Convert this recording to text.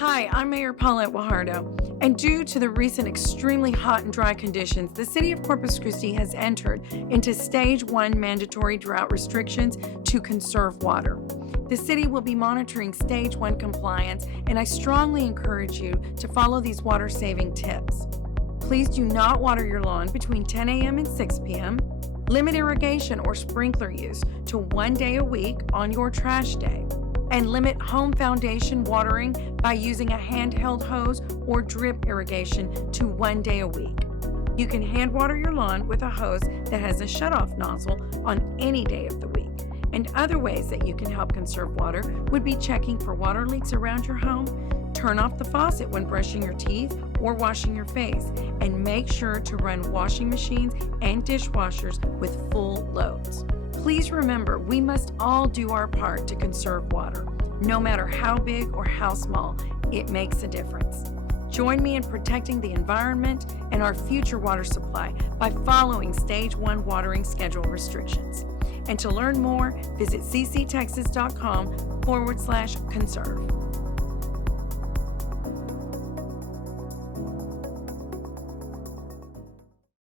Hi, I'm Mayor Paulette Guajardo, and due to the recent extremely hot and dry conditions, the City of Corpus Christi has entered into Stage 1 mandatory drought restrictions to conserve water. The city will be monitoring Stage 1 compliance, and I strongly encourage you to follow these water-saving tips. Please do not water your lawn between 10 a.m. and 6 p.m. Limit irrigation or sprinkler use to 1 day a week on your trash day. And limit home foundation watering by using a handheld hose or drip irrigation to 1 day a week. You can hand water your lawn with a hose that has a shutoff nozzle on any day of the week. And other ways that you can help conserve water would be checking for water leaks around your home, turn off the faucet when brushing your teeth or washing your face, and make sure to run washing machines and dishwashers with full loads. Please remember, we must all do our part to conserve water. No matter how big or how small, it makes a difference. Join me in protecting the environment and our future water supply by following Stage 1 watering schedule restrictions. And to learn more, visit cctexas.com/conserve.